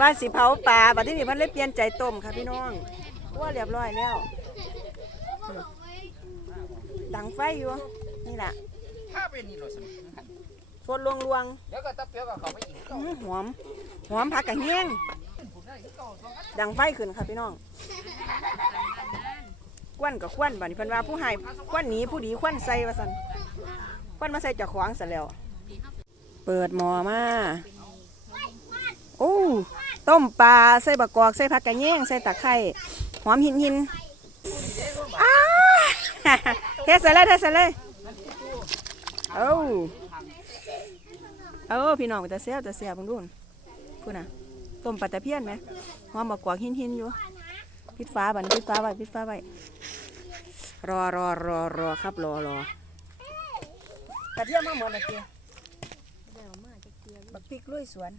ว่าสิเผาปลาบัดนี้นี่เพิ่นเลยเปลี่ยนใจต้มค่ะพี่น้องว่าเรียบร้อยแล้วดังไฟอยู่นี่แหละถ้าเป็นนี่รสนุกโฟดลวงลวงเดี๋ยวก็ตะเปียวกับเขาไปอีกหอมหอมผักกะแห้งดังไฟขึ้นค่ะพี่น้องควันกับควันบัดนี้เพิ่นว่าผู้ให้ควันหนีผู้ดีควันใส่ว่าซั่นควันมาใส่เจ้าของซะแล้ว เปิดหมอมา ต้มปลาใส่บะกอกใส่ผักกะแยงใส่ตะไคร้หอมหินหินอ้าเทใส่เลยเทใส่เลยเอ้าเอ้าพี่น้องจะเสียจะเสียบางดูนพูดนะต้มปลาตะเพียนไหมหอมบะกอกหินหินอยู่ปิดฟ้าบัดนปิดฟ้าไว้ปิดฟ้าไว้รอรอรอรอครับรอรอกระเทียมมาหมดเลยเกียบักพริกลุยสวน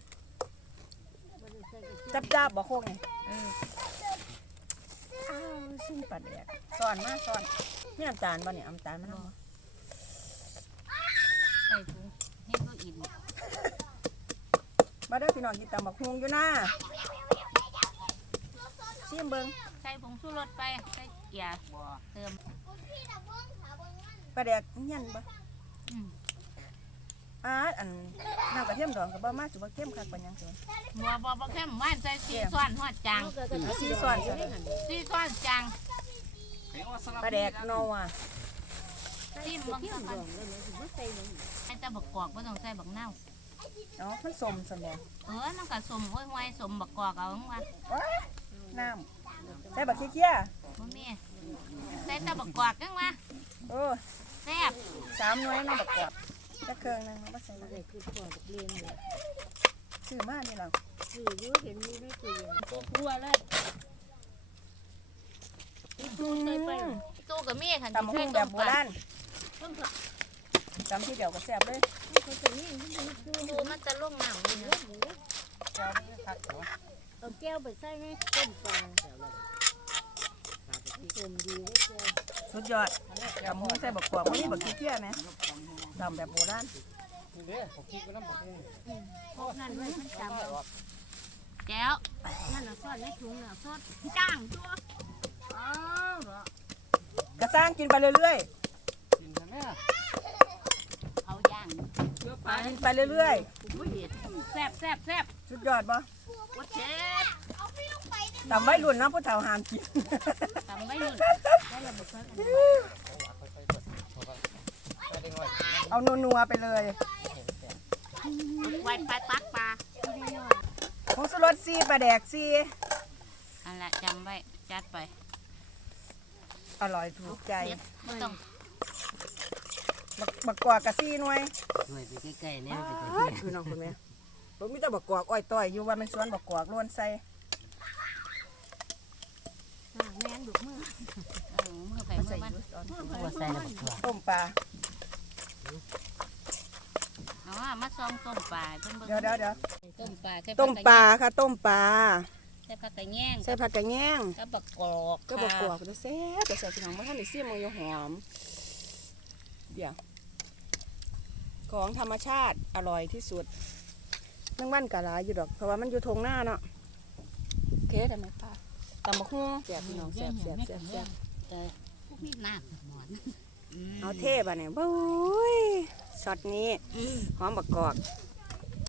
จับจับบอกโคกไงอ้าวชิ้นปลาแดกซ่อนมาซ่อนนี่น้ำตาลบ่เนี่ยน้ำตาลมันเอามาใส่ถุงให้ก็อิ่มมาเด้อพี่น้องกินตำบักฮุงอยู่นะชิมเบิ้งใส่ผงชูรสไปใส่เกียร์เติม ปลาแดกเงี้ยนบ่อืม อ่าอันน้ำกระเทียมดองกับบ่มาสิบ่เข้มคักปานหยังเถอะบัวบัวบัเข้มว่านใส่ซีซ้อนหอดจังเอาซีซ่อนซะเด้อซีซ้อนจังปลาแดกนออะซีมบางสักคนใส่แต่บักกอกไม่ต้องใส่บักเน่าเนาะมันสมซั่นบ่เออมันก็สมห้วยห้วยสมบักกอกเอาของว่าน้ำใส่บักเคี้ยบ่มีใส่แต่บักกอกจังว่าๆโอ้แซ่บสามหน่วยเนาะบักกอด จักเครื่องนึงเอามาใส่เลยคือปอดเลี้ยงเลยซื้อมานี่ล่ะคืออยูเห็นมีไม่ตัวเย็นรัวเลยอืมตู้กับมีขันตำบักใส่หุ่งแบต้บมโบปลาราณตำที่เดียวก็แซ่บเลยเขาจะนี่มันจะคือตู้มันจะลงน้ำนี่นะเอาแก้วไปใส่ไหมต้มปลาต้มดีเลยแก้วสุดยอดตำหุ่งใส่บักกวาดบ่มีบักเคี้ยๆไหม ตำแบบโบราณพวกนั้นไว้มันจำเอาแก้วนั่นน่ะซ่อนในถุงน่ะซ่อนจ้างตัวกระซ้างกินไปเรื่อยเอาย่างๆกินไปเรื่อยแซ่บแซ่บแซ่บๆ สุดยอดบ่โอ้เชฟตำไว้รุ่นเนาะผู้เฒ่าห้ามกินทำไม่หยุดเอานัวๆไปเลยไว้ปลาตักปลาผงสุรสซีปลาแดกซีอันละจำไว้ จัดไปอร่อยถูกใจเด็ดไม่ต้องบักบักกวาดกะซีหน่วยหน่วยไปใกล้ๆเนี่ยคือน้องคุณแม่บ่มีแต่บักกวากอ้อยต้อยอยู่ว่ามันสวนบักกวากล้วนใส่แม่นดุมือเออมือไปมามืใส่อมันอยู่ตอนตัวใส่แล้วตัวต้มปลา เอาว่ามาซองต้มปลาเพิ่นเบิ่งเดี๋ยวเดี๋ยวเดี๋ยวต้มปลาใส่ต้มปลาค่ะ ต้มปลาใส่ผักกระแยงใส่ผักกระแยงกับบักกอกก็บักกวากจะแซ่บแต่ใส่พี่น้องบ่ทันได้เสียมืออยู่หอม เดี๋ยว ของธรรมชาติอร่อยที่สุดแมงวันกะหลายอยู่ดอก เพราะว่ามันอยู่ทงหน้าเนาะโอเคได้ไหมป้าตำบักหุ่งแซ่บพี่น้องแซ่บแซ่บแซ่บแซ่บพวกพี่น้ำหมอน เอาเทปอะเนี่ยบุ้ยช็อตนี้หอมบักกอกอ